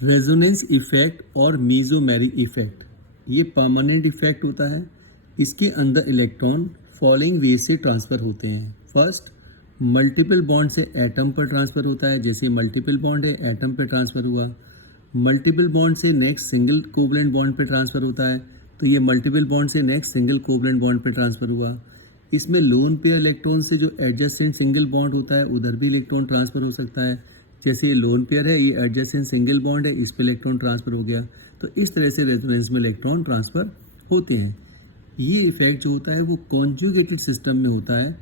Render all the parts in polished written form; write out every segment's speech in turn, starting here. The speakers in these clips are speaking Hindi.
रेजोनेंस इफेक्ट और मीजोमेरिक इफेक्ट, ये परमानेंट इफेक्ट होता है। इसके अंदर इलेक्ट्रॉन फॉलोइंग वे से ट्रांसफ़र होते हैं। फर्स्ट, मल्टीपल बॉन्ड से एटम पर ट्रांसफ़र होता है। जैसे मल्टीपल बॉन्ड है, एटम पर ट्रांसफ़र हुआ। मल्टीपल बॉन्ड से नेक्स्ट सिंगल कोवलेंट बॉन्ड पर ट्रांसफ़र होता है, तो ये मल्टीपल बॉन्ड से नेक्स्ट सिंगल कोवलेंट बॉन्ड पर ट्रांसफ़र हुआ। इसमें लोन पेयर इलेक्ट्रॉन से जो एडजेसेंट सिंगल बॉन्ड होता है उधर भी इलेक्ट्रॉन ट्रांसफ़र हो सकता है। जैसे ये लोन पेयर है, ये एडजेसेंट सिंगल बॉन्ड है, इस पे इलेक्ट्रॉन ट्रांसफ़र हो गया। तो इस तरह से रेजोनेंस में इलेक्ट्रॉन ट्रांसफ़र होते हैं। ये इफेक्ट जो होता है वो कॉन्जुगेटेड सिस्टम में होता है।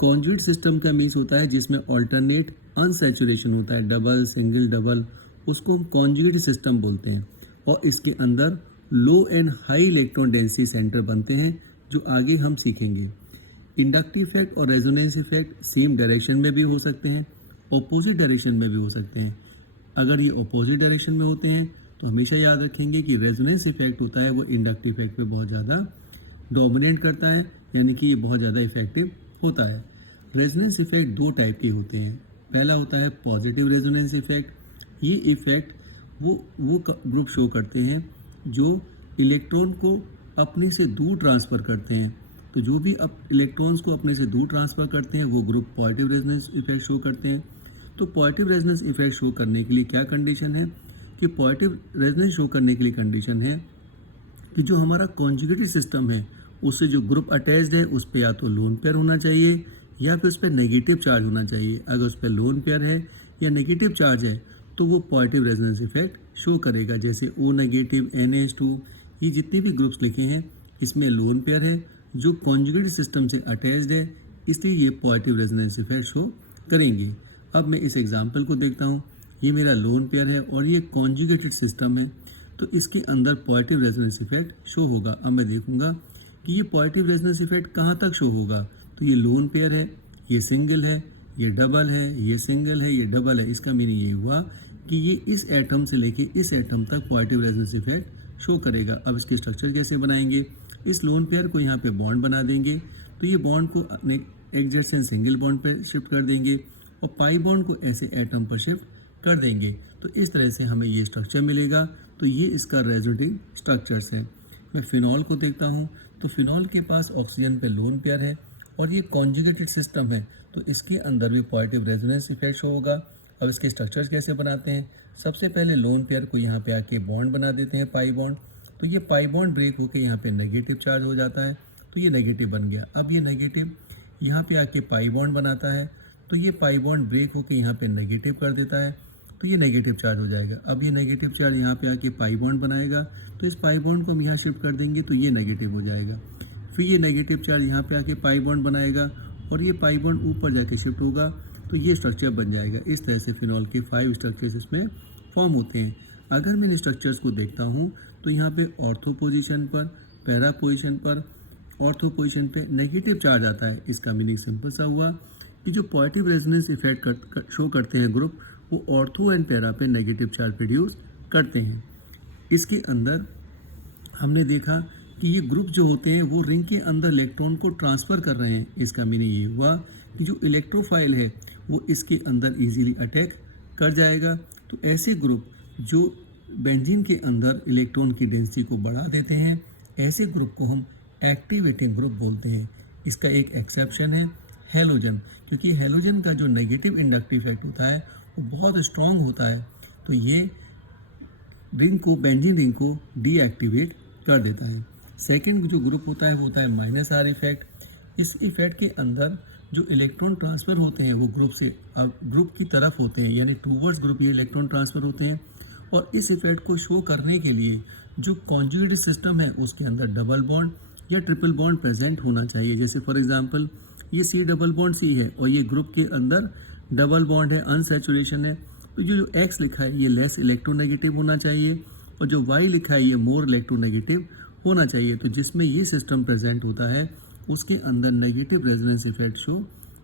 कॉन्जुगेट सिस्टम का मीन्स होता है जिसमें ऑल्टरनेट अनसैचुरेशन होता है, डबल सिंगल डबल, उसको हम कॉन्जुगेटेड सिस्टम बोलते हैं। और इसके अंदर low and high electron density center बनते हैं, जो आगे हम सीखेंगे। इंडक्टिव इफेक्ट और रेजोनेंस इफेक्ट सेम डायरेक्शन में भी हो सकते हैं, ऑपोजिट डायरेक्शन में भी हो सकते हैं। अगर ये ऑपोजिट डायरेक्शन में होते हैं तो हमेशा याद रखेंगे कि रेजोनेंस इफेक्ट होता है वो इंडक्टिव इफेक्ट पे बहुत ज़्यादा डोमिनेट करता है, यानी कि ये बहुत ज़्यादा इफेक्टिव होता है। रेजोनेंस इफेक्ट दो टाइप के होते हैं। पहला होता है पॉजिटिव रेजोनेंस इफेक्ट। ये इफेक्ट वो ग्रुप शो करते हैं जो इलेक्ट्रॉन को अपने से दूर ट्रांसफ़र करते हैं। तो जो भी अब इलेक्ट्रॉन्स को अपने से दूर ट्रांसफ़र करते हैं वो group positive resonance effect show करते हैं। तो पॉजिटिव रेजोनेंस इफेक्ट शो करने के लिए क्या कंडीशन है कि पॉजिटिव रेजोनेंस शो करने के लिए कंडीशन है कि जो हमारा कॉन्जुगेटेड सिस्टम है उससे जो ग्रुप अटैच्ड है उस पर या तो लोन पेयर होना चाहिए या फिर उस पर नेगेटिव चार्ज होना चाहिए। अगर उस पर लोन पेयर है या नेगेटिव चार्ज है तो वो पॉजिटिव रेजोनेंस इफेक्ट शो करेगा। जैसे O नेगेटिव, NH2, ये जितने भी ग्रुप्स लिखे हैं इसमें लोन पेयर है जो कॉन्जुगेटेड सिस्टम से अटैच्ड है, इसलिए ये पॉजिटिव रेजोनेंस इफेक्ट शो करेंगे। अब मैं इस एग्जांपल को देखता हूँ। ये मेरा लोन पेयर है और ये कॉन्जुगेटेड सिस्टम है, तो इसके अंदर पॉजिटिव रेजोनेंस इफेक्ट शो होगा। अब मैं देखूंगा कि ये पॉजिटिव रेजोनेंस इफेक्ट कहाँ तक शो होगा। तो ये लोन पेयर है, ये सिंगल है, ये डबल है, ये सिंगल है, ये डबल है। इसका मीनिंग ये हुआ कि ये इस एटम से लेके इस एटम तक पॉजिटिव रेजोनेंस इफेक्ट शो करेगा। अब इसके स्ट्रक्चर कैसे बनाएंगे, इस लोन पेयर को यहाँ पे बॉन्ड बना देंगे, तो ये बॉन्ड को अपने एडजेसेंट सिंगल बॉन्ड पे शिफ्ट कर देंगे और पाई बॉन्ड को ऐसे एटम पर शिफ्ट कर देंगे। तो इस तरह से हमें ये स्ट्रक्चर मिलेगा। तो ये इसका रेजोनेटिंग स्ट्रक्चर्स है। मैं फिनॉल को देखता हूँ, तो फिनॉल के पास ऑक्सीजन पे लोन पेयर है और ये कॉन्जुगेटेड सिस्टम है, तो इसके अंदर भी पॉजिटिव रेजोनेंस इफेक्ट शो होगा। अब इसके स्ट्रक्चर्स कैसे बनाते हैं, सबसे पहले लोन पेयर को यहाँ पे आके बॉन्ड बना देते हैं, पाई बॉन्ड। तो ये पाई बॉन्ड ब्रेक होकर यहाँ पे नेगेटिव चार्ज हो जाता है, तो ये नेगेटिव बन गया। अब ये नेगेटिव यहाँ पे आके पाई बॉन्ड बनाता है, तो ये पाई बॉन्ड ब्रेक होकर यहाँ पे नेगेटिव कर देता है, तो ये नेगेटिव चार्ज हो जाएगा। अब ये नेगेटिव चार्ज यहाँ पे आके पाई बॉन्ड बनाएगा, तो इस पाई बॉन्ड को हम यहाँ शिफ्ट कर देंगे, तो ये नेगेटिव हो जाएगा। फिर ये नेगेटिव चार्ज यहाँ पे आके पाई बॉन्ड बनाएगा और ये पाई बॉन्ड ऊपर जाके शिफ्ट होगा, तो ये स्ट्रक्चर बन जाएगा। इस तरह से फिनॉल के 5 स्ट्रक्चर्स इसमें फॉर्म होते हैं। अगर मैं इन स्ट्रक्चर्स को देखता हूँ तो यहाँ पे ऑर्थो पोजीशन पर, पैरा पोजीशन पर, ऑर्थो पोजीशन पे नेगेटिव चार्ज आता है। इसका मीनिंग सिंपल सा हुआ कि जो पॉजिटिव रेजोनेंस इफेक्ट शो करते हैं ग्रुप, वो ऑर्थो एंड पैरा पे नेगेटिव चार्ज प्रोड्यूस करते हैं। इसके अंदर हमने देखा कि ये ग्रुप जो होते हैं वो रिंग के अंदर इलेक्ट्रॉन को ट्रांसफ़र कर रहे हैं। इसका मीनिंग ये हुआ कि जो इलेक्ट्रोफाइल है वो इसके अंदर इजीली अटैक कर जाएगा। तो ऐसे ग्रुप जो बेंजीन के अंदर इलेक्ट्रॉन की डेंसिटी को बढ़ा देते हैं, ऐसे ग्रुप को हम एक्टिवेटिंग ग्रुप बोलते हैं। इसका एक एक्सेप्शन है हेलोजन, क्योंकि हेलोजन का जो नेगेटिव इंडक्टिव इफेक्ट होता है वो बहुत स्ट्रॉन्ग होता है, तो ये रिंग को, बेंजीन रिंग को डीएक्टिवेट कर देता है। सेकंड जो ग्रुप होता है वो होता है माइनस आर इफेक्ट। इस इफेक्ट के अंदर जो इलेक्ट्रॉन ट्रांसफ़र होते हैं वो ग्रुप से ग्रुप की तरफ होते हैं, यानी टूवर्ड्स ग्रुप ये इलेक्ट्रॉन ट्रांसफ़र होते हैं। और इस इफेक्ट को शो करने के लिए जो कॉन्जुगेटेड सिस्टम है उसके अंदर डबल बॉन्ड या ट्रिपल बॉन्ड प्रेजेंट होना चाहिए। जैसे फॉर एग्जांपल ये C डबल बॉन्ड C है और ये ग्रुप के अंदर डबल बॉन्ड है, अनसैचुरेशन है, तो जो X लिखा है ये लेस इलेक्ट्रोनेगेटिव होना चाहिए और जो Y लिखा है ये मोर इलेक्ट्रोनेगेटिव होना चाहिए। तो जिसमें ये सिस्टम प्रेजेंट होता है उसके अंदर नेगेटिव रेजोनेंस इफेक्ट शो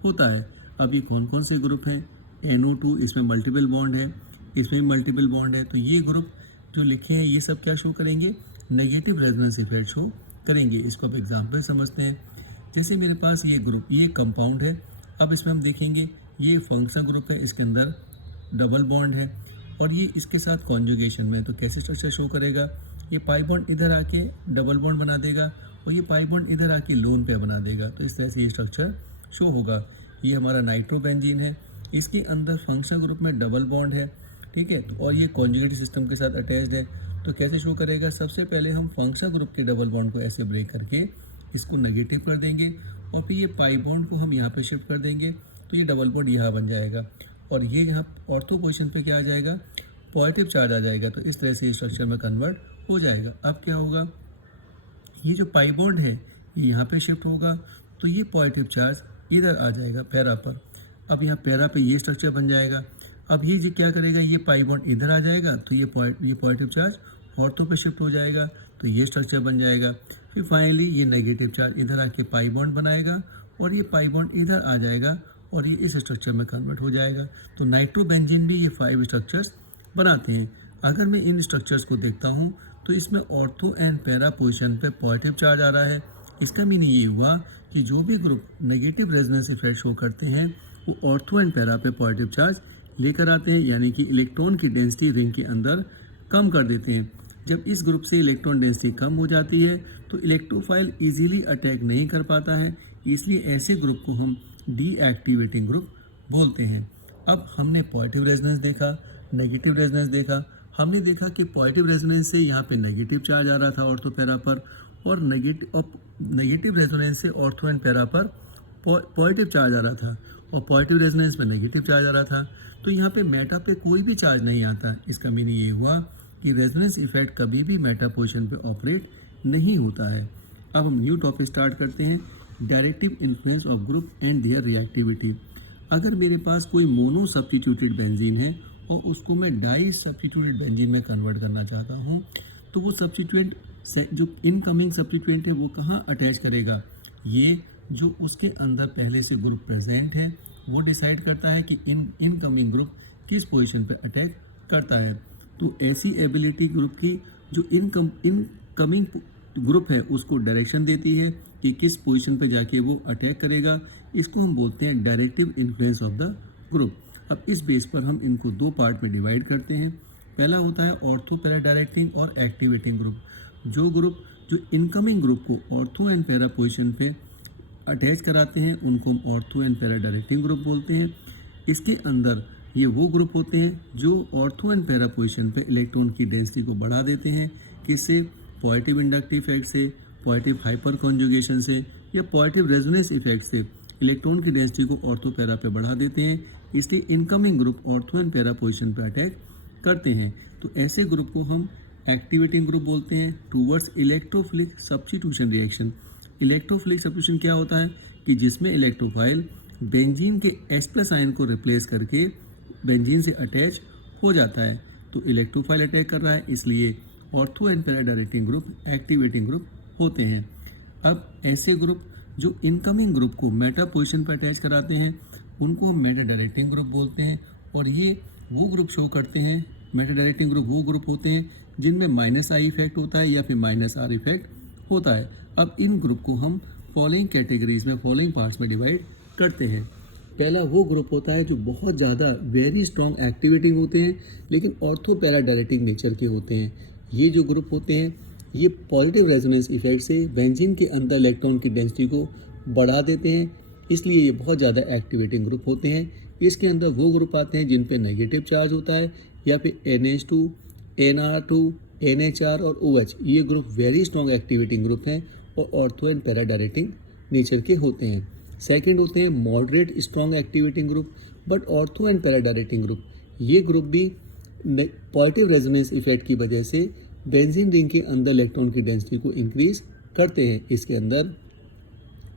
होता है। अब ये कौन कौन से ग्रुप हैं, NO2, इसमें मल्टीपल बॉन्ड है, इसमें मल्टीपल बॉन्ड है, तो ये ग्रुप जो लिखे हैं ये सब क्या शो करेंगे, नेगेटिव रेजोनेंस इफेक्ट शो करेंगे। इसको अब एग्जाम्पल समझते हैं। जैसे मेरे पास ये ग्रुप, ये कंपाउंड है, अब इसमें हम देखेंगे ये फंक्शनल ग्रुप है, इसके अंदर डबल बॉन्ड है और ये इसके साथ कॉन्जुगेशन में, तो कैसे स्ट्रक्चर शो करेगा, ये पाई बॉन्ड इधर आके डबल बॉन्ड बना देगा और ये पाई बॉन्ड इधर आके लोन पेयर बना देगा, तो इस तरह से ये स्ट्रक्चर शो होगा। ये हमारा नाइट्रोबेंजीन है, इसके अंदर फंक्शनल ग्रुप में डबल बॉन्ड है, ठीक है, तो और ये कॉन्जुगेटेड सिस्टम के साथ अटैच्ड है। तो कैसे शो करेगा, सबसे पहले हम फंक्शनल ग्रुप के डबल बॉन्ड को ऐसे ब्रेक करके इसको नेगेटिव कर देंगे और फिर ये पाई बॉन्ड को हम यहाँ पे शिफ्ट कर देंगे, तो ये डबल बॉन्ड यहाँ बन जाएगा और ये यहाँ ऑर्थो पोजीशन पे क्या आ जाएगा, पॉजिटिव चार्ज आ जाएगा। तो इस तरह से ये स्ट्रक्चर में कन्वर्ट हो जाएगा। अब क्या होगा, ये जो पाई बॉन्ड है ये यहाँ पे शिफ्ट होगा, तो ये पॉजिटिव चार्ज इधर आ जाएगा पैरा पर। अब यहाँ पैरा पे ये स्ट्रक्चर बन जाएगा। अब ये क्या करेगा, ये पाई बॉन्ड इधर आ जाएगा, तो ये पॉजिटिव चार्ज ऑर्थो पे शिफ्ट हो जाएगा, तो ये स्ट्रक्चर बन जाएगा। फिर फाइनली ये नेगेटिव चार्ज इधर आके पाई बॉन्ड बनाएगा और ये पाई बॉन्ड इधर आ जाएगा और ये इस स्ट्रक्चर में कन्वर्ट हो जाएगा। तो नाइट्रोबेंजीन भी ये 5 स्ट्रक्चर्स बनाते हैं। अगर मैं इन स्ट्रक्चर्स को देखता हूँ तो इसमें ऑर्थो एंड पैरा पोजिशन पे पॉजिटिव चार्ज आ रहा है। इसका मीनिंग ये हुआ कि जो भी group negative resonance effect show करते हैं वो ऑर्थो एंड पैरा पे पॉजिटिव चार्ज लेकर आते हैं, यानी कि इलेक्ट्रॉन की डेंसिटी रिंग के अंदर कम कर देते हैं। जब इस ग्रुप से इलेक्ट्रॉन डेंसिटी कम हो जाती है तो इलेक्ट्रोफाइल इजीली अटैक नहीं कर पाता है, इसलिए ऐसे ग्रुप को हम डीएक्टिवेटिंग ग्रुप बोलते हैं। अब हमने पॉजिटिव रेजोनेंस देखा, नेगेटिव रेजोनेंस देखा। हमने देखा कि पॉजिटिव रेजोनेंस से यहाँ पे नेगेटिव चार्ज आ रहा था ऑर्थो पैरा पर और नेगेटिव रेजोनेंस से ऑर्थो एंड पैरा पर पॉजिटिव चार्ज आ रहा था और पॉजिटिव रेजोनेंस में नेगेटिव चार्ज आ रहा था। तो यहाँ पे मेटा पे कोई भी चार्ज नहीं आता। इसका मीनिंग ये हुआ कि रेजोनेंस इफेक्ट कभी भी मेटा पोजीशन पे ऑपरेट नहीं होता है। अब हम न्यू टॉपिक स्टार्ट करते हैं, directive influence of group and there reactivity. अगर मेरे पास कोई मोनो सब्स्टिट्यूटेड बेंजीन है और उसको मैं डाई सब्स्टिट्यूटेड बेंजीन में कन्वर्ट करना चाहता हूँ, तो वो सब्स्टिट्यूएंट जो इनकमिंग सब्स्टिट्यूएंट है वो कहाँ अटैच करेगा, ये जो उसके अंदर पहले से ग्रुप प्रेजेंट है वो डिसाइड करता है कि इनकमिंग ग्रुप किस पोजीशन पे अटैक करता है। तो ऐसी एबिलिटी ग्रुप की जो इनकमिंग ग्रुप है उसको डायरेक्शन देती है कि किस पोजीशन पे जाके वो अटैक करेगा। इसको हम बोलते हैं directive influence of the group. अब इस बेस पर हम इनको 2 पार्ट में डिवाइड करते हैं। पहला होता है ऑर्थो पैरा डायरेक्टिंग और एक्टिवेटिंग ग्रुप। जो इनकमिंग ग्रुप को ऑर्थो एंड पैरा पोजीशन पे अटैच कराते हैं उनको हम ortho and para directing group बोलते हैं। इसके अंदर ये वो ग्रुप होते हैं जो ऑर्थो एंड पैरा पोजीशन पे इलेक्ट्रॉन की डेंसिटी को बढ़ा देते हैं, किससे, पॉजिटिव इंडक्टिव इफेक्ट से, पॉजिटिव हाइपर कॉन्जुगेशन से या पॉजिटिव रेजोनेंस इफेक्ट से इलेक्ट्रॉन की डेंसिटी को ऑर्थो पैरा पे बढ़ा देते हैं। इसलिए incoming group ortho and para position पे अटैक करते हैं। तो ऐसे ग्रुप को हम एक्टिवेटिंग ग्रुप बोलते हैं towards electrophilic substitution reaction. Electrophilic substitution क्या होता है कि जिसमें इलेक्ट्रोफाइल बेंजीन के H+ आयन को रिप्लेस करके बेंजीन से अटैच हो जाता है। तो इलेक्ट्रोफाइल अटैक कर रहा है, इसलिए ortho and para directing group activating group होते हैं। अब ऐसे ग्रुप जो इनकमिंग ग्रुप को मेटा पोजीशन पर अटैच कराते हैं उनको हम मेटा डायरेक्टिंग ग्रुप बोलते हैं और ये वो ग्रुप शो करते हैं, मेटा डायरेक्टिंग ग्रुप वो ग्रुप होते हैं जिनमें -I इफेक्ट होता है या फिर -R इफेक्ट होता है। अब इन ग्रुप को हम फॉलोइंग कैटेगरीज में, फॉलोइंग पार्ट्स में डिवाइड करते हैं। पहला वो ग्रुप होता है जो बहुत ज़्यादा वेरी स्ट्रॉन्ग एक्टिवेटिंग होते हैं लेकिन ऑर्थो पैरा डायरेक्टिंग नेचर के होते हैं। ये जो ग्रुप होते हैं ये पॉजिटिव रेजोनेंस इफेक्ट से बेंजीन के अंदर इलेक्ट्रॉन की डेंसिटी को बढ़ा देते हैं, इसलिए ये बहुत ज़्यादा एक्टिवेटिंग ग्रुप होते हैं। इसके अंदर वो ग्रुप आते हैं जिन पे नेगेटिव चार्ज होता है या फिर NH2, NR2, NHR और OH, ये group very strong activating group हैं और ortho and para directing nature के होते हैं। सेकंड होते हैं moderate strong activating group but ortho and para directing group. ये ग्रुप भी पॉजिटिव रेजोनेंस इफेक्ट की वजह से बेंजीन रिंग के अंदर इलेक्ट्रॉन की डेंसिटी को इंक्रीज करते हैं। इसके अंदर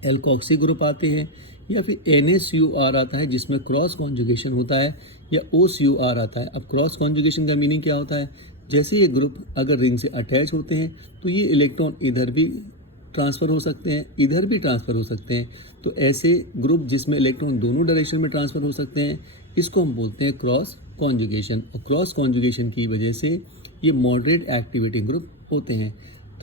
एल्कोक्सी ग्रुप आते हैं या फिर NaCuR आता है जिसमें क्रॉस कॉन्जुगेशन होता है या OCuR आता है। अब क्रॉस कॉन्जुगेशन का मीनिंग क्या होता है, जैसे ये ग्रुप अगर रिंग से अटैच होते हैं तो ये इलेक्ट्रॉन इधर भी ट्रांसफ़र हो सकते हैं, इधर भी ट्रांसफ़र हो सकते हैं। तो ऐसे ग्रुप जिसमें इलेक्ट्रॉन दोनों डायरेक्शन में ट्रांसफ़र हो सकते हैं इसको हम बोलते हैं क्रॉस कॉन्जुगेशन। और क्रॉस कॉन्जुगेशन की वजह से ये मॉडरेट एक्टिवेटिंग ग्रुप होते हैं।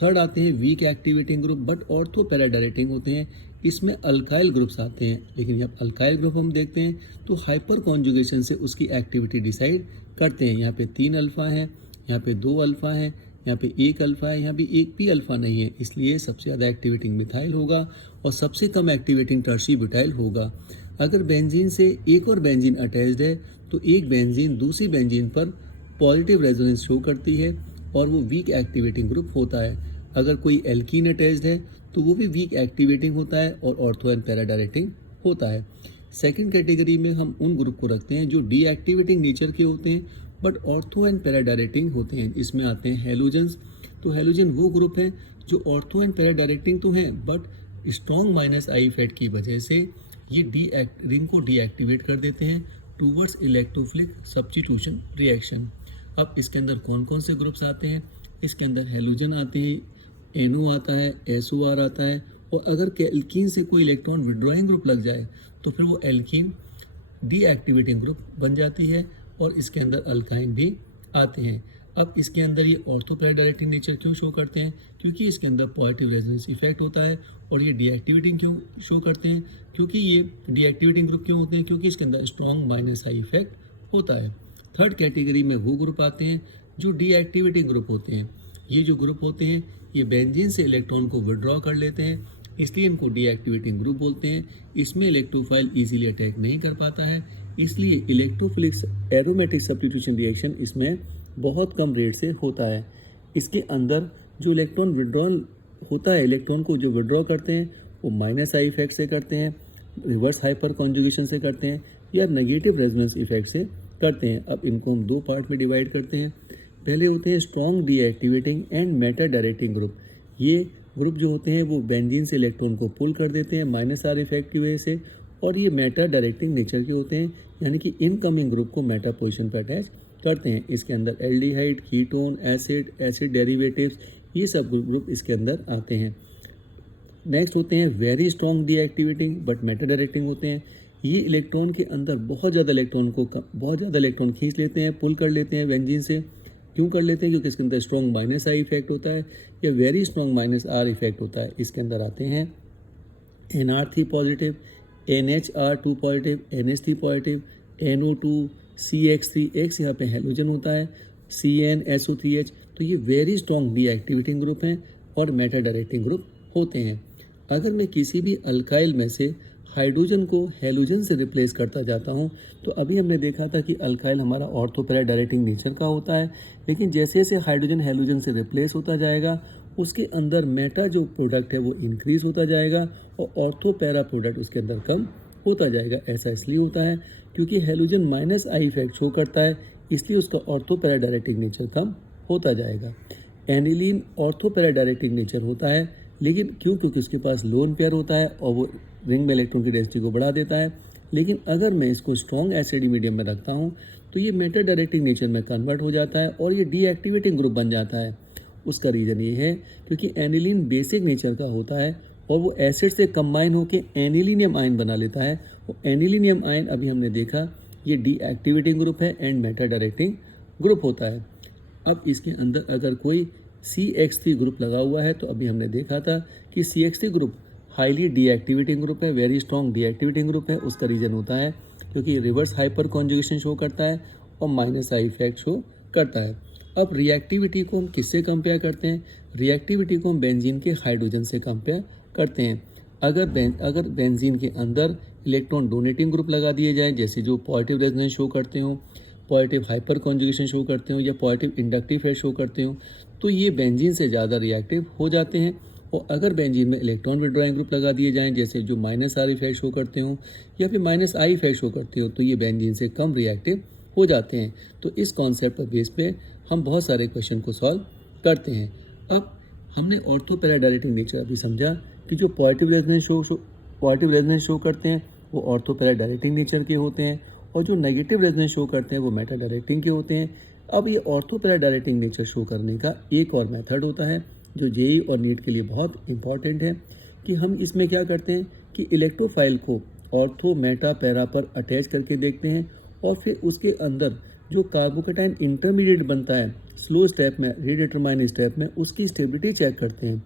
थर्ड आते हैं weak activating group but ortho para directing होते हैं। इसमें अल्काइल ग्रुप्स आते हैं, लेकिन जब अल्काइल ग्रुप हम देखते हैं तो हाइपर कॉन्जुगेशन से उसकी एक्टिविटी डिसाइड करते हैं। यहाँ पे 3 अल्फ़ा है, यहाँ पे 2 अल्फ़ा है, यहाँ पे 1 अल्फ़ा है, यहाँ भी एक भी अल्फ़ा नहीं है, इसलिए सबसे ज़्यादा एक्टिवेटिंग मिथाइल होगा और सबसे कम एक्टिवेटिंग टर्शी ब्यूटाइल होगा। अगर बेंजीन से एक और बेंजीन अटैच्ड है तो एक बेंजीन दूसरी बेंजीन पर पॉजिटिव रेजोनेंस शो करती है और वो वीक एक्टिवेटिंग ग्रुप होता है। अगर कोई एल्कीन अटैच्ड है तो वो भी वीक एक्टिवेटिंग होता है और ऑर्थो एंड पैरा डायरेक्टिंग होता है। सेकंड कैटेगरी में हम उन ग्रुप को रखते हैं जो डीएक्टिवेटिंग नेचर के होते हैं but ortho and para directing होते हैं। इसमें आते हैं हैलोजन्स। तो हैलोजन वो ग्रुप हैं जो ऑर्थो एंड पैरा डायरेक्टिंग तो हैं but strong minus I effect की वजह से ये रिंग को डीएक्टिवेट कर देते हैं टूवर्ड्स इलेक्ट्रोफिलिक सब्स्टिट्यूशन रिएक्शन। अब इसके अंदर कौन कौन से ग्रुप्स आते हैं? इसके अंदर हैलोजन आते हैं, एनओ आता है, एसओआर आता है और अगर एल्कीन से कोई इलेक्ट्रॉन विड्रॉइंग ग्रुप लग जाए तो फिर वो एल्कीन डीएक्टिवेटिंग ग्रुप बन जाती है और इसके अंदर अल्काइन भी आते हैं। अब इसके अंदर ये ऑर्थो पैरा डायरेक्टिंग नेचर क्यों शो करते हैं? क्योंकि इसके अंदर पॉजिटिव रेजोनेंस इफेक्ट होता है। और ये डीएक्टिवेटिंग क्यों शो करते हैं? क्योंकि ये डीएक्टिवेटिंग ग्रुप क्यों होते हैं? क्योंकि इसके अंदर स्ट्रॉन्ग माइनस आई इफेक्ट होता है। थर्ड कैटेगरी में वो ग्रुप आते हैं जो डीएक्टिवेटिंग ग्रुप होते हैं। ये जो ग्रुप होते हैं ये बेंजीन से इलेक्ट्रॉन को विड्रॉ कर लेते हैं, इसलिए इनको डीएक्टिवेटिंग ग्रुप बोलते हैं। इसमें इलेक्ट्रोफाइल इजीली अटैक नहीं कर पाता है, इसलिए इलेक्ट्रोफिलिक एरोमेटिक सब्स्टिट्यूशन रिएक्शन इसमें बहुत कम रेट से होता है। इसके अंदर जो इलेक्ट्रॉन विड्रॉल होता है, इलेक्ट्रॉन को जो विड्रॉ करते हैं वो माइनस आई इफेक्ट से करते हैं, रिवर्स हाइपर कॉन्जुगेशन से करते हैं या नेगेटिव रेजोनेंस इफेक्ट से करते हैं। अब इनको हम दो पार्ट में डिवाइड करते हैं। पहले होते हैं strong deactivating and Meta directing group. ये ग्रुप जो होते हैं वो बेंजीन से इलेक्ट्रॉन को पुल कर देते हैं माइनस आर इफेक्ट की वजह से और ये मेटा डायरेक्टिंग नेचर के होते हैं, यानी कि इनकमिंग ग्रुप को मेटा पोजीशन पर अटैच करते हैं। इसके अंदर एल्डिहाइड, कीटोन, एसिड डेरिवेटिव्स ये सब ग्रुप इसके अंदर आते हैं। नेक्स्ट होते हैं very strong deactivating but Meta directing होते हैं। ये इलेक्ट्रॉन के अंदर बहुत ज़्यादा इलेक्ट्रॉन खींच लेते हैं, पुल कर लेते हैं बेंजीन से। क्यों कर लेते हैं? क्योंकि इसके अंदर स्ट्रॉन्ग माइनस आई इफेक्ट होता है या very strong minus are effect होता है। इसके अंदर आते हैं NR3 positive, NHR2 positive, NH3 positive, NO2, CH3X यहाँ पे हैलोजन होता है, CnSO3H। तो ये वेरी स्ट्रॉन्ग डीएक्टिवेटिंग ग्रुप हैं और मेटा डायरेक्टिंग ग्रुप होते हैं। अगर मैं किसी भी अल्काइल में से हाइड्रोजन को हैलोजन से रिप्लेस करता जाता हूँ तो अभी हमने देखा था कि अल्काइल हमारा ऑर्थो पैरा डायरेक्टिंग नेचर का होता है, लेकिन जैसे जैसे हाइड्रोजन हैलोजन से रिप्लेस होता जाएगा उसके अंदर मेटा जो प्रोडक्ट है वो इंक्रीज होता जाएगा और ऑर्थो पैरा प्रोडक्ट उसके अंदर कम होता जाएगा। ऐसा इसलिए होता है क्योंकि halogen minus I effect show करता है, इसलिए उसका ऑर्थो पैरा डायरेक्टिंग नेचर कम होता जाएगा। Aniline ortho para directing nature होता है, लेकिन क्योंकि उसके पास लोन पेयर होता है और वो रिंग में इलेक्ट्रॉन की डेंसिटी को बढ़ा देता है। लेकिन अगर मैं इसको स्ट्रॉन्ग एसिड मीडियम में रखता हूँ तो ये मेटा डायरेक्टिंग नेचर में कन्वर्ट हो जाता है और ये डीएक्टिवेटिंग ग्रुप बन जाता है। उसका रीज़न ये है क्योंकि एनिलीन बेसिक नेचर का होता है और वो एसिड से कंबाइन होकर एनिलीनियम आयन बना लेता है। और एनिलीनियम आयन अभी हमने देखा ये डीएक्टिवेटिंग ग्रुप है एंड मेटा डायरेक्टिंग ग्रुप होता है। अब इसके अंदर अगर कोई CH3 ग्रुप लगा हुआ है तो अभी हमने देखा था कि CH3 group highly deactivating group है, वेरी स्ट्रॉन्ग डीएक्टिवेटिंग ग्रुप है। उसका रीज़न होता है क्योंकि रिवर्स हाइपर कॉन्जुगेशन शो करता है और माइनस आई इफेक्ट शो करता है। अब रिएक्टिविटी को हम किससे कंपेयर करते हैं? रिएक्टिविटी को हम बेंजीन के हाइड्रोजन से कंपेयर करते हैं। अगर बेंजीन के अंदर इलेक्ट्रॉन डोनेटिंग ग्रुप लगा दिए जाए, जैसे जो पॉजिटिव रेजोनेंस शो करते हो, पॉजिटिव हाइपर कॉन्जुगेशन शो करते हो या पॉजिटिव इंडक्टिव इफेक्ट शो करते हो, तो ये बेंजीन से ज़्यादा रिएक्टिव हो जाते हैं। और अगर बेंजीन में इलेक्ट्रॉन विड्रॉइंग ग्रुप लगा दिए जाएं, जैसे जो माइनस आर इफेक्ट शो करते हो या फिर माइनस आई इफेक्ट शो करते हो, तो ये बेंजीन से कम रिएक्टिव हो जाते हैं। तो इस कॉन्सेप्ट पर बेस पे हम बहुत सारे क्वेश्चन को सॉल्व करते हैं। अब हमने ऑर्थो पैरा डायरेक्टिंग नेचर अभी समझा कि जो पॉजिटिव रेजोनेंस शो करते हैं वो ऑर्थो पैरा डायरेक्टिंग नेचर के होते हैं और जो नेगेटिव रेजोनेंस शो करते हैं वो मेटा डायरेक्टिंग के होते हैं। अब ये ortho para directing nature show करने का एक और मेथड होता है जो जेई और नीट के लिए बहुत इंपॉर्टेंट है कि हम इसमें क्या करते हैं कि इलेक्ट्रोफाइल को ऑर्थो मेटा पैरा पर अटैच करके देखते हैं और फिर उसके अंदर जो कार्बोकेटाइन इंटरमीडिएट बनता है स्लो स्टेप में, रीडिटरमाइन स्टेप में, उसकी स्टेबिलिटी चेक करते हैं।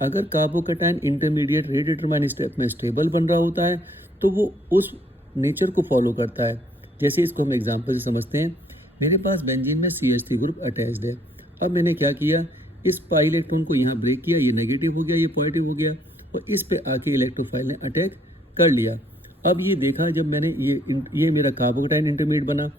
अगर कार्बोकेटाइन इंटरमीडिएट रीडिटरमाइन स्टेप में स्टेबल बन रहा होता है तो वो उस नेचर को फॉलो करता है। जैसे इसको हम एग्जांपल से समझते हैं। मेरे पास बेंजीन में CH3 ग्रुप अटैच्ड है। अब मैंने क्या किया, इस पाई इलेक्ट्रॉन को यहाँ ब्रेक किया, ये नेगेटिव हो गया, ये पॉजिटिव हो गया और इस पे आके इलेक्ट्रोफाइल ने अटैक कर लिया। अब ये देखा, जब मैंने ये मेरा कार्बोकेटाइन इंटरमीडिएट बना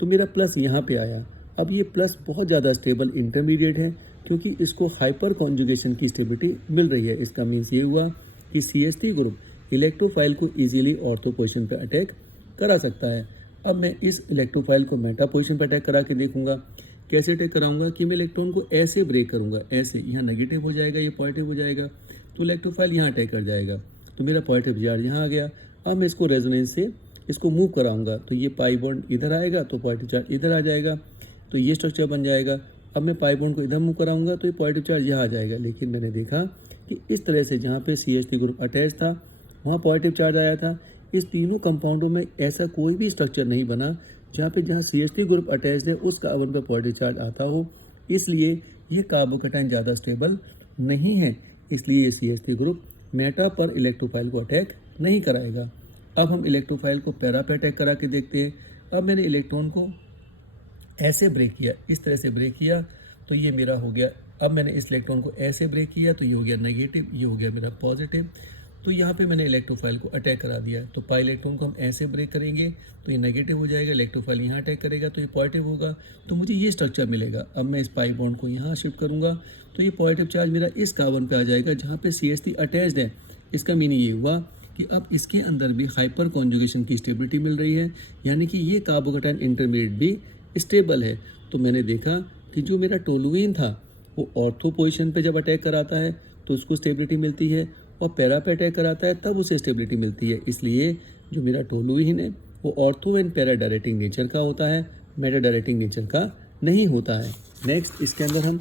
तो मेरा प्लस यहाँ पे आया। अब ये प्लस बहुत ज़्यादा स्टेबल इंटरमीडिएट है क्योंकि इसको हाइपर कॉन्जुगेशन की स्टेबिलिटी मिल रही है। इसका मीन्स ये हुआ कि CH3 ग्रुप इलेक्ट्रोफाइल को ईजिली ऑर्थो पोजिशन पर अटैक करा सकता है। अब मैं इस इलेक्ट्रोफाइल को मेटा पोजिशन पर अटैक करा के देखूंगा। कैसे अटैक कराऊंगा कि मैं इलेक्ट्रॉन को ऐसे ब्रेक करूंगा, ऐसे, यहाँ नेगेटिव हो जाएगा, ये पॉजिटिव हो जाएगा तो इलेक्ट्रोफाइल यहाँ अटैक कर जाएगा, तो मेरा पॉजिटिव चार्ज यहाँ आ गया। अब मैं इसको रेजोनेंस से इसको मूव कराऊंगा तो ये पाई बॉन्ड इधर आएगा तो पॉजिटिव चार्ज इधर आ जाएगा, तो ये स्ट्रक्चर बन जाएगा। अब मैं पाई बॉन्ड को इधर मूव कराऊंगा तो ये पॉजिटिव चार्ज यहाँ आ जाएगा। लेकिन मैंने देखा कि इस तरह से जहाँ पे CH3 ग्रुप अटैच था वहाँ पॉजिटिव चार्ज आया था। इस तीनों कंपाउंडों में ऐसा कोई भी स्ट्रक्चर नहीं बना जहाँ CH3 ग्रुप अटैच है उस कार्बन पर पॉजिटिव चार्ज आता हो। इसलिए ये कार्बोकेटाइन ज़्यादा स्टेबल नहीं है, इसलिए ये CH3 ग्रुप मेटा पर इलेक्ट्रोफाइल को अटैक नहीं कराएगा। अब हम इलेक्ट्रोफाइल को पैरा पे अटैक करा के देखते हैं। अब मैंने इलेक्ट्रॉन को ऐसे ब्रेक किया, इस तरह से ब्रेक किया तो ये मेरा हो गया। अब मैंने इस इलेक्ट्रॉन को ऐसे ब्रेक किया तो ये हो गया नेगेटिव, ये हो गया मेरा पॉजिटिव। तो यहाँ पे मैंने इलेक्ट्रोफाइल को अटैक करा दिया है। तो पाई इलेक्ट्रॉन को हम ऐसे ब्रेक करेंगे तो ये नेगेटिव हो जाएगा, इलेक्ट्रोफाइल यहाँ अटैक करेगा तो ये पॉजिटिव होगा, तो मुझे ये स्ट्रक्चर मिलेगा। अब मैं इस पाई बॉन्ड को यहाँ शिफ्ट करूँगा तो ये पॉजिटिव चार्ज मेरा इस कार्बन पे आ जाएगा जहाँ पे CH3 अटैच्ड है। इसका मीनिंग ये हुआ कि अब इसके अंदर भी हाइपर कॉन्जुगेशन की स्टेबिलिटी मिल रही है, यानी कि ये कार्बोकेटाइन इंटरमीडिएट भी स्टेबल है। तो मैंने देखा कि जो मेरा टोलुइन था वो ऑर्थो पोजिशन पे जब अटैक कराता है तो उसको स्टेबिलिटी मिलती है और पैरा पे अटैक कराता है तब उसे स्टेबिलिटी मिलती है। इसलिए जो मेरा टोलुइन है वो ortho and para directing nature का होता है, मेटा डायरेक्टिंग नेचर का नहीं होता है। नेक्स्ट इसके अंदर हम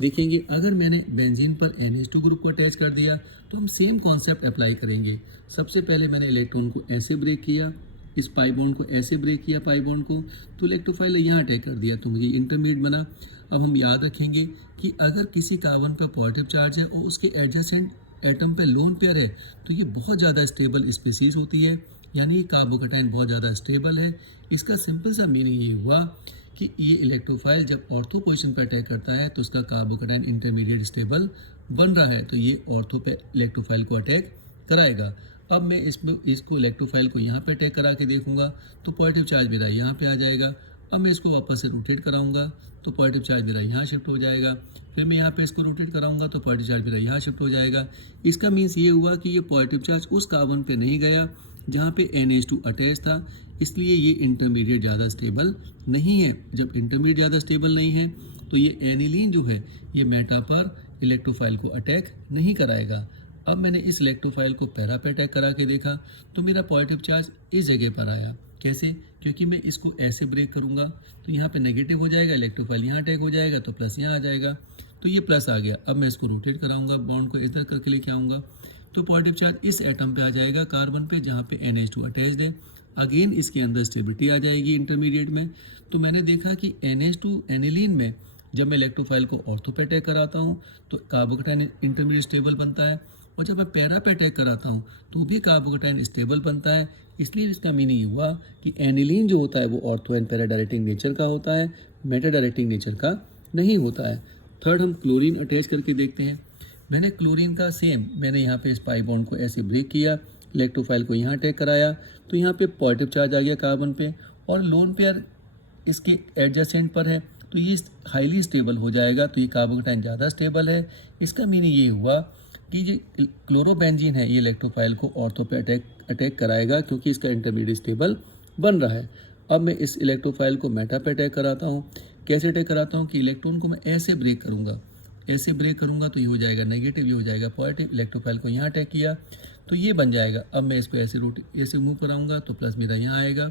देखेंगे, अगर मैंने बेंजीन पर NH2 ग्रुप को अटैच कर दिया तो हम सेम कॉन्सेप्ट अप्लाई करेंगे। सबसे पहले मैंने इलेक्ट्रॉन को ऐसे ब्रेक किया, इस पाई बॉन्ड को ऐसे ब्रेक किया पाई बॉन्ड को, तो इलेक्ट्रोफाइल यहाँ अटैक कर दिया तो मुझे इंटरमीडिएट बना। अब हम याद रखेंगे कि अगर किसी कार्बन पर पॉजिटिव चार्ज है और उसके एडजेसेंट एटम पे लोन पेयर है तो ये बहुत ज़्यादा स्टेबल स्पीसीज होती है, यानी कार्बोकेटाइन बहुत ज़्यादा स्टेबल है। इसका सिंपल सा मीनिंग ये हुआ कि ये इलेक्ट्रोफाइल जब ऑर्थो पोजिशन पर अटैक करता है तो उसका कार्बोकेटाइन इंटरमीडिएट स्टेबल बन रहा है, तो ये ऑर्थो पे इलेक्ट्रोफाइल को अटैक कराएगा। अब मैं इसको इलेक्ट्रोफाइल को यहाँ पे अटैक करा के देखूंगा तो पॉजिटिव चार्ज मेरा यहाँ पे आ जाएगा। अब मैं इसको वापस से रोटेट कराऊंगा तो पॉजिटिव चार्ज मेरा यहाँ शिफ्ट हो जाएगा। फिर मैं यहाँ पे इसको रोटेट कराऊंगा तो पॉजिटिव चार्ज मेरा यहाँ शिफ्ट हो जाएगा। इसका मीन्स ये हुआ कि ये पॉजिटिव चार्ज उस कार्बन पे नहीं गया जहाँ पे NH2 अटैच था, इसलिए ये इंटरमीडिएट ज़्यादा स्टेबल नहीं है। जब इंटरमीडिएट ज़्यादा स्टेबल नहीं है तो ये एनिलीन जो है ये मेटा पर इलेक्ट्रोफाइल को अटैक नहीं कराएगा। अब मैंने इस इलेक्ट्रोफाइल को पैरा पे अटैक करा के देखा तो मेरा पॉजिटिव चार्ज इस जगह पर आया। कैसे? क्योंकि मैं इसको ऐसे ब्रेक करूंगा तो यहाँ पे नेगेटिव हो जाएगा, इलेक्ट्रोफाइल यहाँ अटैक हो जाएगा तो प्लस यहाँ आ जाएगा, तो ये प्लस आ गया। अब मैं इसको रोटेट कराऊंगा, बॉन्ड को इधर करके लेके आऊँगा तो पॉजिटिव चार्ज इस एटम पे आ जाएगा कार्बन पे जहाँ पे NH2 अटैच्ड है। अगेन इसके अंदर स्टेबिलिटी आ जाएगी इंटरमीडिएट में। तो मैंने देखा कि NH2 एनिलीन में जब मैं इलेक्ट्रोफाइल को ऑर्थो पे अटैक कराता हूँ तो कार्बोकेटाइन इंटरमीडिएट स्टेबल बनता है, और जब मैं पैरा पे अटैक कराता हूँ तो भी कार्बोकेटाइन स्टेबल बनता है। इसलिए इसका मीनिंग ये हुआ कि एनिलीन जो होता है वो ortho and para directing nature का होता है, मेटा डायरेक्टिंग नेचर का नहीं होता है। थर्ड हम क्लोरीन अटैच करके देखते हैं। मैंने क्लोरीन का मैंने यहाँ पे इस पाई बॉन्ड को ऐसे ब्रेक किया, इलेक्ट्रोफाइल को यहाँ अटैक कराया तो यहाँ पे पॉजिटिव चार्ज आ गया कार्बन पे और लोन पेयर इसके एडजेसेंट पर है तो ये हाईली स्टेबल हो जाएगा, तो ये कार्बोकेटाइन ज़्यादा स्टेबल है। इसका मीनिंग ये हुआ कि जो क्लोरोबेंजीन है ये इलेक्ट्रोफाइल को ऑर्थो पे अटैक कराएगा क्योंकि इसका इंटरमीडिएट स्टेबल बन रहा है। अब मैं इस इलेक्ट्रोफाइल को मेटा पे अटैक कराता हूँ। कैसे अटैक कराता हूँ कि इलेक्ट्रॉन को मैं ऐसे ब्रेक करूँगा, ऐसे ब्रेक करूँगा तो ये हो जाएगा नेगेटिव, ये हो जाएगा पॉजिटिव, इलेक्ट्रोफाइल को यहाँ अटैक किया तो ये बन जाएगा। अब मैं इसको ऐसे मूव कराऊँगा तो प्लस मेरा यहाँ आएगा,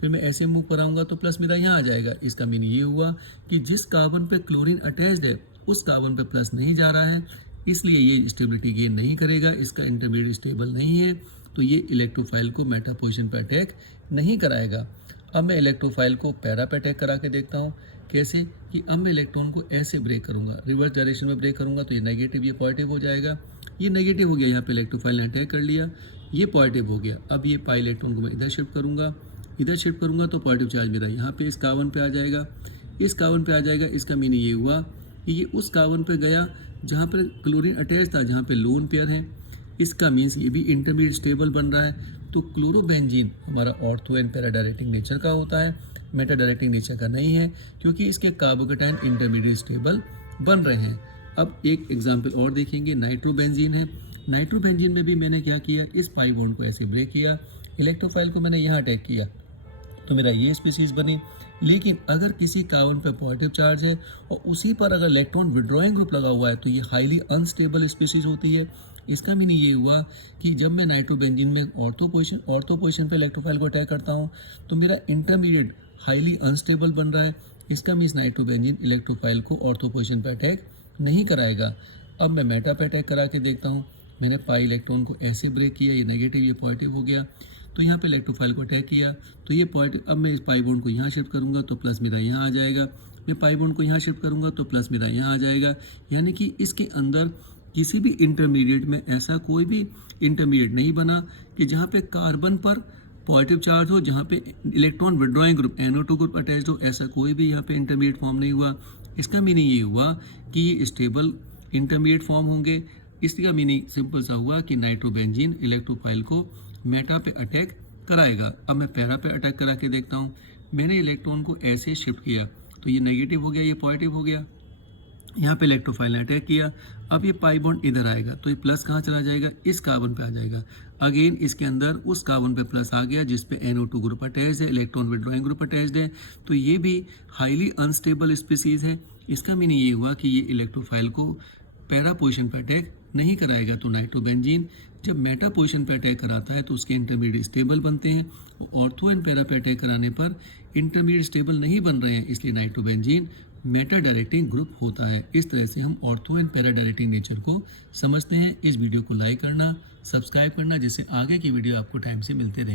फिर मैं ऐसे मूव कराऊँगा तो प्लस मेरा यहाँ आ जाएगा। इसका मीनिंग ये हुआ कि जिस कार्बन पे क्लोरीन अटैच्ड है उस कार्बन पे प्लस नहीं जा रहा है, इसलिए ये स्टेबिलिटी गेन नहीं करेगा, इसका इंटरमीडिएट स्टेबल नहीं है, तो ये इलेक्ट्रोफाइल को मेटा पोजिशन पर अटैक नहीं कराएगा। अब मैं इलेक्ट्रोफाइल को पैरा पे अटैक करा के देखता हूँ। कैसे? कि अब मैं इलेक्ट्रॉन को ऐसे ब्रेक करूँगा, रिवर्स डायरेक्शन में ब्रेक करूँगा तो ये नेगेटिव, ये पॉजिटिव हो जाएगा। ये नेगेटिव हो गया, यहाँ पे इलेक्ट्रोफाइल ने अटैक कर लिया, ये पॉजिटिव हो गया। अब ये पाई इलेक्ट्रॉन को मैं इधर शिफ्ट करूँगा, इधर शिफ्ट करूँगा तो पॉजिटिव चार्ज मेरा यहाँ पे इस कार्बन पे आ जाएगा, इस कार्बन पे आ जाएगा। इसका मीनिंग ये हुआ कि ये उस कार्बन पे गया जहाँ पर क्लोरीन अटैच था, जहाँ पे लोन पेयर है। इसका मीन्स ये भी इंटरमीडिएट स्टेबल बन रहा है। तो क्लोरोबेंजीन हमारा ortho and para directing nature का होता है, मेटा डायरेक्टिंग नेचर का नहीं है, क्योंकि इसके कार्बोकेटायन इंटरमीडिएट स्टेबल बन रहे हैं। अब एक एग्जाम्पल और देखेंगे, नाइट्रोबेंजीन है। नाइट्रोबेंजीन में भी मैंने क्या किया, इस पाई बॉन्ड को ऐसे ब्रेक किया, इलेक्ट्रोफाइल को मैंने यहाँ अटैक किया तो मेरा ये स्पीसीज बनी। लेकिन अगर किसी कार्बन पर पॉजिटिव चार्ज है और उसी पर अगर इलेक्ट्रॉन विड्रॉइंग ग्रुप लगा हुआ है तो ये हाईली अनस्टेबल स्पीसीज होती है। इसका मीनिंग ये हुआ कि जब मैं नाइट्रोबेंजीन में ऑर्थो पोजिशन पे इलेक्ट्रोफाइल को अटैक करता हूँ तो मेरा इंटरमीडिएट हाईली अनस्टेबल बन रहा है। इसका मीन्स नाइट्रोबेंजीन इलेक्ट्रोफाइल को ऑर्थो पोजिशन पे अटैक नहीं कराएगा। अब मैं मेटा पे अटैक करा के देखता हूँ। मैंने पाई इलेक्ट्रॉन को ऐसे ब्रेक किया, ये नेगेटिव ये पॉजिटिव हो गया, तो यहाँ पे इलेक्ट्रोफाइल को अटैक किया तो ये पॉजिटिव। अब मैं इस पाई बॉन्ड को यहाँ शिफ्ट करूँगा तो प्लस मेरा यहाँ आ जाएगा, मैं पाई बॉन्ड को यहाँ शिफ्ट करूँगा तो प्लस मेरा यहाँ आ जाएगा। यानी कि इसके अंदर किसी भी इंटरमीडिएट में ऐसा कोई भी इंटरमीडिएट नहीं बना कि जहाँ पे कार्बन पर पॉजिटिव चार्ज हो, जहाँ पे electron withdrawing group NO2 group attach हो, ऐसा कोई भी यहाँ पे इंटरमीडिएट फॉर्म नहीं हुआ। इसका मीनिंग ये हुआ कि ये स्टेबल इंटरमीडिएट फॉर्म होंगे। इसका मीनिंग सिंपल सा हुआ कि नाइट्रोबेंजीन इलेक्ट्रोफाइल को मेटा पे अटैक कराएगा। अब मैं पैरा पे अटैक करा के देखता हूँ। मैंने इलेक्ट्रॉन को ऐसे शिफ्ट किया तो ये नेगेटिव हो गया, ये पॉजिटिव हो गया। यहाँ पे इलेक्ट्रोफाइल ने अटैक किया, अब ये पाई बॉन्ड इधर आएगा तो ये प्लस कहाँ चला जाएगा, इस कार्बन पे आ जाएगा। अगेन इसके अंदर उस कार्बन पे प्लस आ गया जिस पे NO2 ग्रुप अटैच है, इलेक्ट्रॉन विड्रॉइंग ग्रुप अटैच्ड है, तो ये भी हाईली अनस्टेबल स्पीसीज है। इसका मीनिंग ये हुआ कि ये इलेक्ट्रोफाइल को पैरा पोजिशन पे अटैक नहीं कराएगा। तो नाइट्रोबेंजीन जब मेटा पोजिशन पे अटैक कराता है तो उसके इंटरमीडिएट स्टेबल बनते हैं, ऑर्थो एंड पैरा पे अटैक कराने पर इंटरमीडिएट स्टेबल नहीं बन रहे हैं, इसलिए नाइट्रोबेंजीन मेटा डायरेक्टिंग ग्रुप होता है। इस तरह से हम ortho and para directing nature को समझते हैं। इस वीडियो को लाइक करना, सब्सक्राइब करना, जिससे आगे की वीडियो आपको टाइम से मिलते रहे।